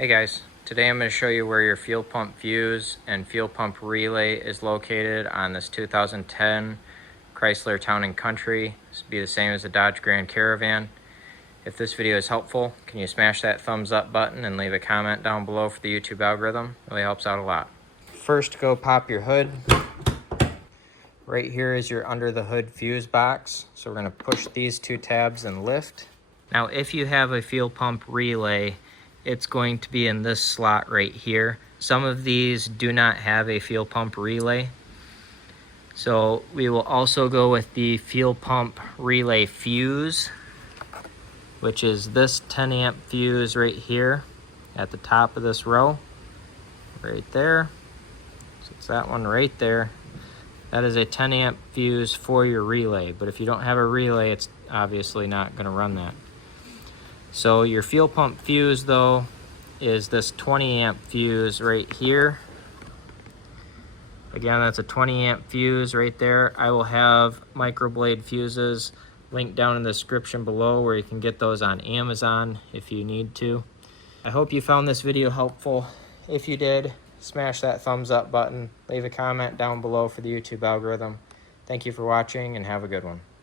Hey guys, today I'm going to show you where your fuel pump fuse and fuel pump relay is located on this 2010 Chrysler Town and Country. This will be the same as the Dodge Grand Caravan. If this video is helpful, can you smash that thumbs up button and leave a comment down below for the YouTube algorithm? It really helps out a lot. First, go pop your hood. Right here is your under the hood fuse box. So we're going to push these two tabs and lift. Now if you have a fuel pump relay, it's going to be in this slot right here. Some of these do not have a fuel pump relay. So we will also go with the fuel pump relay fuse, which is this 10 amp fuse right here at the top of this row, right there. So it's that one right there. That is a 10 amp fuse for your relay, but if you don't have a relay, it's obviously not gonna run that. So your fuel pump fuse though is this 20 amp fuse right here. Again, that's a 20 amp fuse right there. I will have microblade fuses linked down in the description below where you can get those on Amazon if you need to. I hope you found this video helpful. If you did, smash that thumbs up button. Leave a comment down below for the YouTube algorithm. Thank you for watching and have a good one.